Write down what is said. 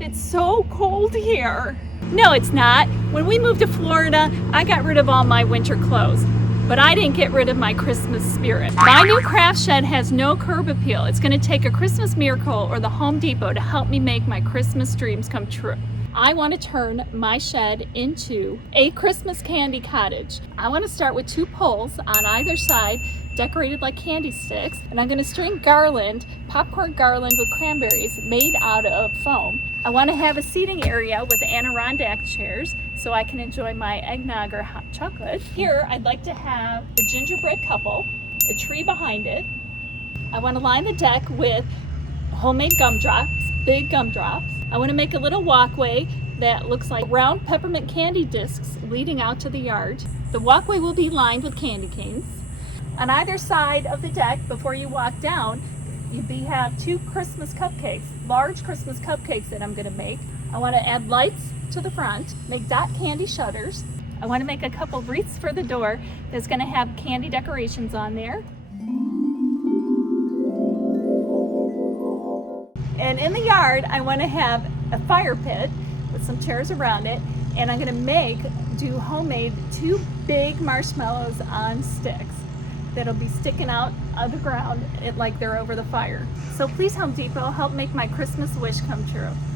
It's so cold here. No, it's not. When we moved to Florida, I got rid of all my winter clothes, but I didn't get rid of my Christmas spirit. My new craft shed has no curb appeal. It's gonna take a Christmas Miracle or the Home Depot to help me make my Christmas dreams come true. I want to turn my shed into a Christmas Candy Cottage. I want to start with 2 poles on either side, decorated like candy sticks, and I'm going to string garland, popcorn garland with cranberries made out of foam. I want to have a seating area with Adirondack chairs so I can enjoy my eggnog or hot chocolate. Here, I'd like to have a gingerbread couple, a tree behind it. I want to line the deck with homemade gumdrops, big gumdrops. I want to make a little walkway that looks like round peppermint candy discs leading out to the yard. The walkway will be lined with candy canes. On either side of the deck, before you walk down, you have 2 Christmas cupcakes, large Christmas cupcakes that I'm going to make. I want to add lights to the front, make dot candy shutters. I want to make a couple wreaths for the door that's going to have candy decorations on there. And in the yard, I want to have a fire pit with some chairs around it, and I'm going to do homemade 2 big marshmallows on sticks that'll be sticking out of the ground like they're over the fire. So please, Home Depot, help make my Christmas wish come true.